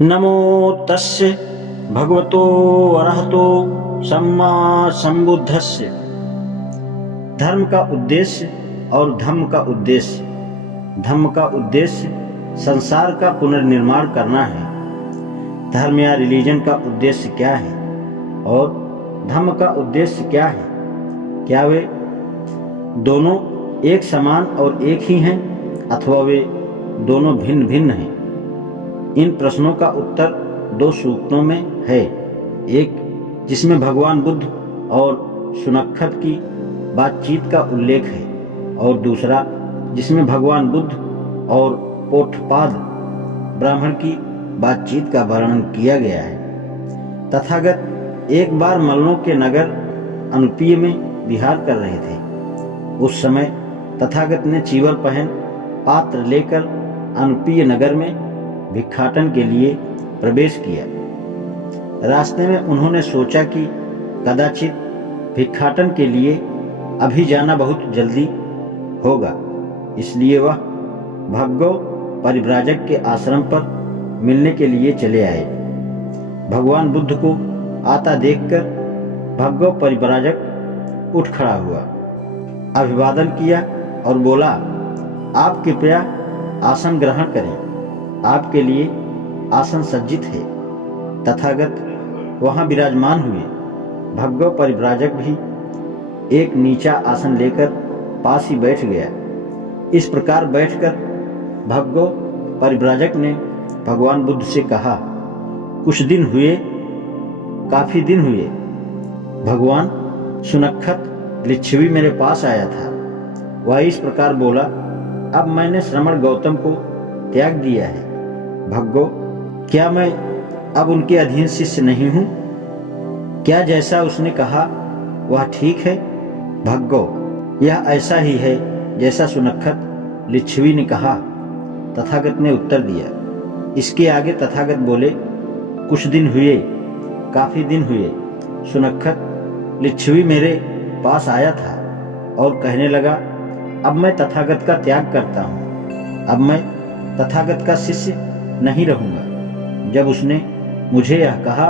नमो तस्य भगवतो अरहतो सम्मा संबुद्धस्य। धर्म का उद्देश्य और धम्म का उद्देश्य। धम्म का उद्देश्य संसार का पुनर्निर्माण करना है। धर्म या रिलीजन का उद्देश्य क्या है और धम्म का उद्देश्य क्या है? क्या वे दोनों एक समान और एक ही हैं अथवा वे दोनों भिन्न भिन्न हैं? इन प्रश्नों का उत्तर दो सूक्तों में है। एक जिसमें भगवान बुद्ध और सुनक्खत की बातचीत का उल्लेख है और दूसरा जिसमें भगवान बुद्ध और पोठपाद ब्राह्मण की बातचीत का वर्णन किया गया है। तथागत एक बार मल्लों के नगर अनुपीय में विहार कर रहे थे। उस समय तथागत ने चीवर पहन पात्र लेकर अनुपीय नगर में भिक्षाटन के लिए प्रवेश किया। रास्ते में उन्होंने सोचा कि कदाचित भिक्षाटन के लिए अभी जाना बहुत जल्दी होगा, इसलिए वह भग्गो परिव्राजक के आश्रम पर मिलने के लिए चले आए। भगवान बुद्ध को आता देखकर भग्गो परिव्राजक उठ खड़ा हुआ, अभिवादन किया और बोला, आप कृपया आसन ग्रहण करें, आपके लिए आसन सज्जित है। तथागत वहां विराजमान हुए। भग्गो परिव्राजक भी एक नीचा आसन लेकर पास ही बैठ गया। इस प्रकार बैठकर भग्गो परिव्राजक ने भगवान बुद्ध से कहा, कुछ दिन हुए, काफी दिन हुए, भगवान सुनक्खत लिच्छवी मेरे पास आया था। वह इस प्रकार बोला, अब मैंने श्रमण गौतम को त्याग दिया है। भग्गो, क्या मैं अब उनके अधीन शिष्य नहीं हूं? क्या जैसा उसने कहा वह ठीक है? भग्गो, यह ऐसा ही है जैसा सुनक्खत लिच्छवी ने कहा, तथागत ने उत्तर दिया। इसके आगे तथागत बोले, कुछ दिन हुए, काफी दिन हुए, सुनक्खत लिच्छवी मेरे पास आया था और कहने लगा, अब मैं तथागत का त्याग करता हूं, अब मैं तथागत का शिष्य नहीं रहूंगा। जब उसने मुझे यह कहा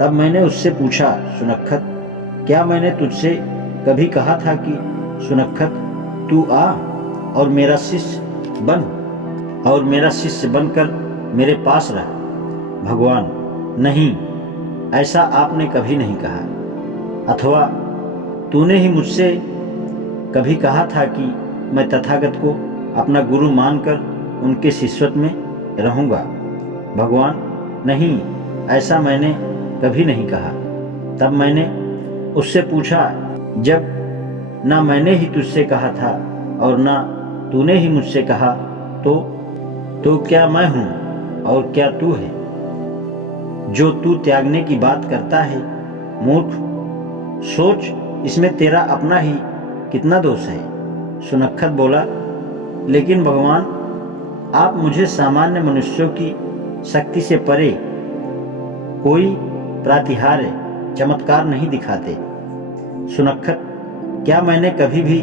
तब मैंने उससे पूछा, सुनक्खत, क्या मैंने तुझसे कभी कहा था कि सुनक्खत तू आ और मेरा शिष्य बन और मेरा शिष्य बनकर मेरे पास रह? भगवान, नहीं, ऐसा आपने कभी नहीं कहा। अथवा तूने ही मुझसे कभी कहा था कि मैं तथागत को अपना गुरु मानकर उनके शिष्यत्व में रहूंगा? भगवान, नहीं, ऐसा मैंने कभी नहीं कहा। तब मैंने उससे पूछा, जब ना मैंने ही तुझसे कहा था और ना तूने ही मुझसे कहा, तो क्या मैं हूं और क्या तू है जो तू त्यागने की बात करता है? मूर्ख, सोच, इसमें तेरा अपना ही कितना दोष है? सुनक्खत बोला, लेकिन भगवान, आप मुझे सामान्य मनुष्यों की शक्ति से परे कोई प्रातिहार्य चमत्कार नहीं दिखाते। सुनक्खत, क्या मैंने कभी भी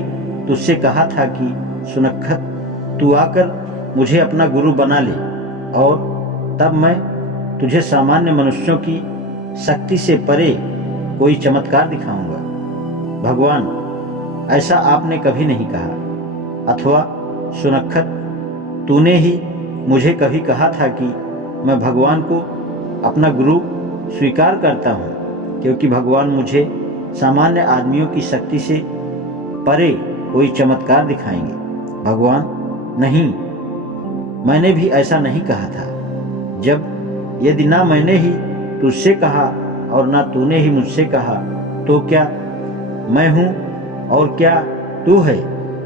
तुझसे कहा था कि सुनक्खत तू आकर मुझे अपना गुरु बना ले और तब मैं तुझे सामान्य मनुष्यों की शक्ति से परे कोई चमत्कार दिखाऊंगा? भगवान, ऐसा आपने कभी नहीं कहा। अथवा सुनक्खत, तूने ही मुझे कभी कहा था कि मैं भगवान को अपना गुरु स्वीकार करता हूँ क्योंकि भगवान मुझे सामान्य आदमियों की शक्ति से परे कोई चमत्कार दिखाएंगे? भगवान, नहीं, मैंने भी ऐसा नहीं कहा था। जब यदि ना मैंने ही तुझसे कहा और ना तूने ही मुझसे कहा, तो क्या मैं हूँ और क्या तू है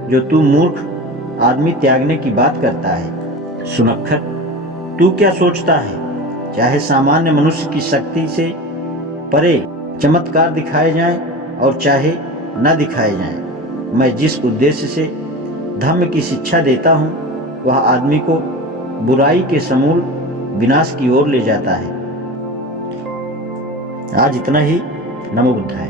जो तू मूर्ख आदमी त्यागने की बात करता है? सुनक्खत, तू क्या सोचता है, चाहे सामान्य मनुष्य की शक्ति से परे चमत्कार दिखाए जाएं और चाहे न दिखाए जाएं, मैं जिस उद्देश्य से धम्म की शिक्षा देता हूं वह आदमी को बुराई के समूल विनाश की ओर ले जाता है। आज इतना ही। नमो बुद्धाय।